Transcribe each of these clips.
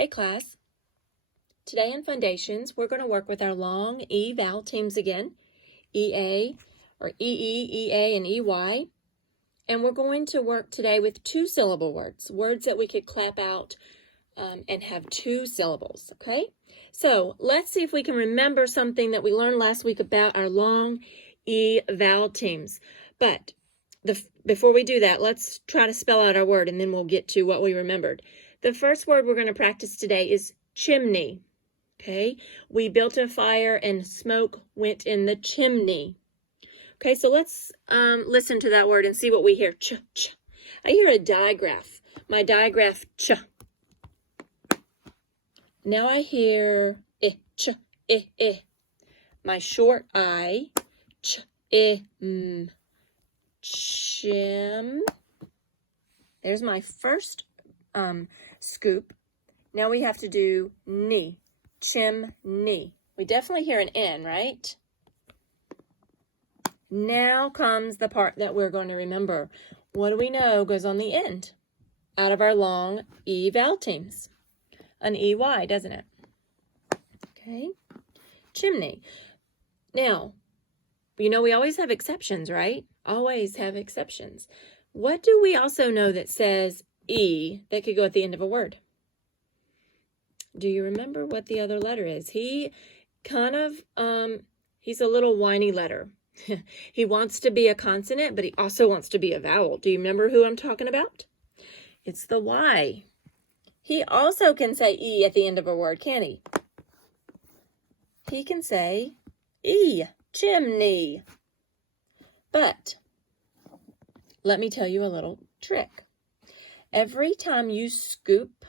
Hey class, today in Foundations we're going to work with our long E vowel teams again, EA or EE, EA, and EY. And we're going to work today with two-syllable words, words that we could clap out and have two syllables, okay? So let's see if we can remember something that we learned last week about our long E vowel teams. But before we do that, let's try to spell out our word and then we'll get to what we remembered. The first word we're going to practice today is chimney, okay? We built a fire and smoke went in the chimney. Okay, so let's listen to that word and see what we hear. Ch, ch. I hear a digraph. My digraph, ch. Now I hear ch, My short I, ch, chim. There's my first scoop. Now we have to do knee, chimney. We definitely hear an N, right? Now comes the part that we're going to remember. What do we know goes on the end out of our long E vowel teams? An EY, doesn't it? Okay, chimney. Now, you know we always have exceptions, right? Always have exceptions. What do we also know that says E that could go at the end of a word? Do you remember what the other letter is? He kind of, he's a little whiny letter. He wants to be a consonant, but he also wants to be a vowel. Do you remember who I'm talking about? It's the Y. He also can say E at the end of a word, can't he? He can say E, chimney. But let me tell you a little trick. Every time you scoop,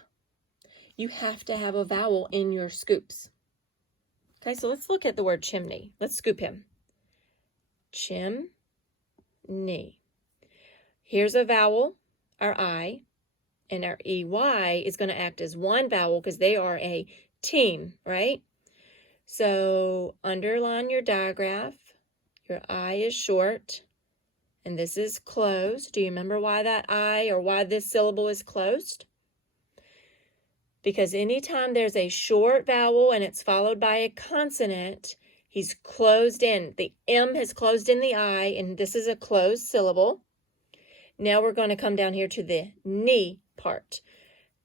you have to have a vowel in your scoops. Okay, so let's look at the word chimney. Let's scoop him. Chimney. Here's a vowel, our I, and our EY is going to act as one vowel because they are a team, right? So underline your digraph. Your I is short, and this is closed. Do you remember why that I or why this syllable is closed? Because anytime there's a short vowel and it's followed by a consonant, he's closed in. The M has closed in the I, and this is a closed syllable. Now we're going to come down here to the knee part.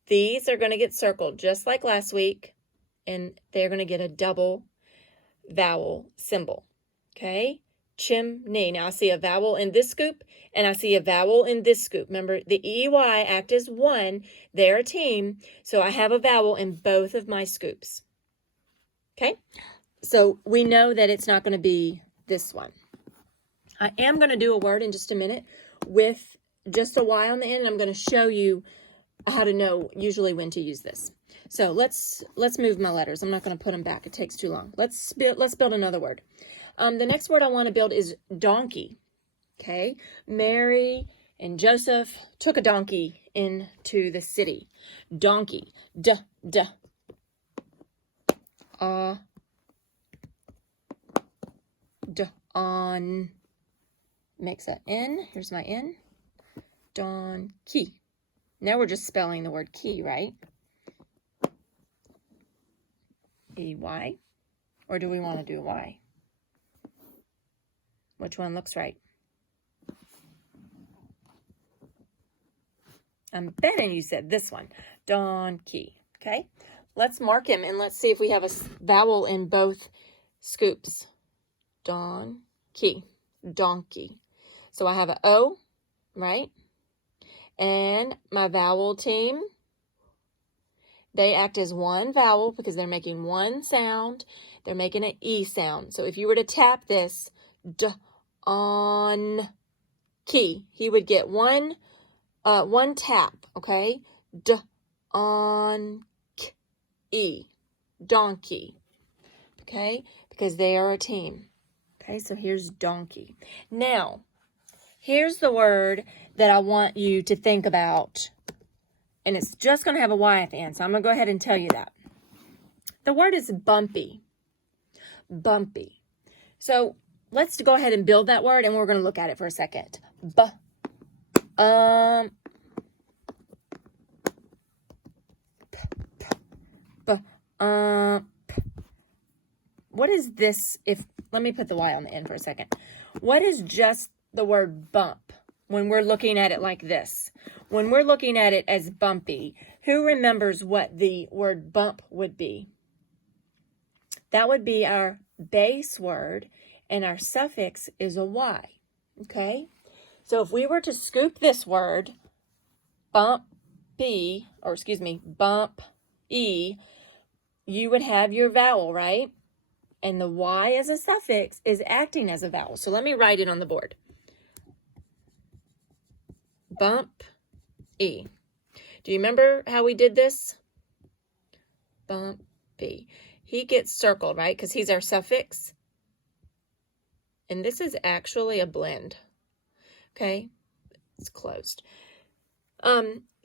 These are going to get circled just like last week, and they're going to get a double vowel symbol. Okay? Chimney. Now I see a vowel in this scoop, and I see a vowel in this scoop. Remember, the EY act as one. They're a team, so I have a vowel in both of my scoops. Okay? So we know that it's not going to be this one. I am going to do a word in just a minute with just a Y on the end, and I'm going to show you how to know usually when to use this. So let's move my letters. I'm not going to put them back. It takes too long. Let's build another word. The next word I want to build is donkey. Okay? Mary and Joseph took a donkey into the city. Donkey. On makes an N. Here's my N. Donkey. Now we're just spelling the word key, right? EY. Or do we want to do Y? Which one looks right? I'm betting you said this one. Donkey. Okay? Let's mark him and let's see if we have a vowel in both scoops. Donkey. Donkey. So I have an O, right? And my vowel team, they act as one vowel because they're making one sound. They're making an E sound. So if you were to tap this, on key, he would get one tap, okay? On E, donkey, okay? Because they are a team. Okay, so here's donkey. Now, here's the word that I want you to think about, and it's just going to have a Y at the end, so I'm going to go ahead and tell you that. The word is bumpy. Bumpy. So let's go ahead and build that word, and we're going to look at it for a second. What is this? Let me put the Y on the end for a second. What is just the word bump when we're looking at it like this? When we're looking at it as bumpy, who remembers what the word bump would be? That would be our base word, and our suffix is a Y, okay? So if we were to scoop this word, bump, E, you would have your vowel, right? And the Y as a suffix is acting as a vowel. So let me write it on the board. Bump, E. Do you remember how we did this? Bump, E. He gets circled, right? Because he's our suffix. And this is actually a blend. Okay? It's closed.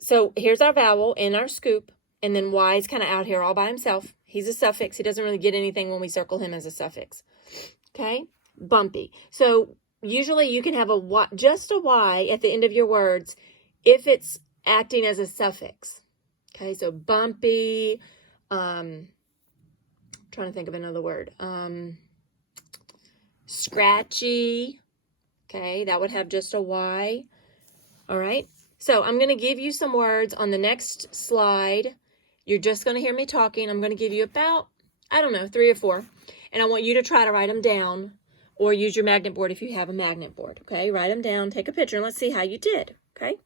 So here's our vowel in our scoop. And then Y is kind of out here all by himself. He's a suffix. He doesn't really get anything when we circle him as a suffix. Okay? Bumpy. So usually you can have a Y, just a Y at the end of your words if it's acting as a suffix. Okay? So bumpy. Trying to think of another word. Scratchy. Okay? That would have just a Y. All right? So I'm going to give you some words on the next slide. You're just going to hear me talking. I'm going to give you about, 3 or 4. And I want you to try to write them down or use your magnet board if you have a magnet board. Okay, write them down, take a picture, and let's see how you did. Okay.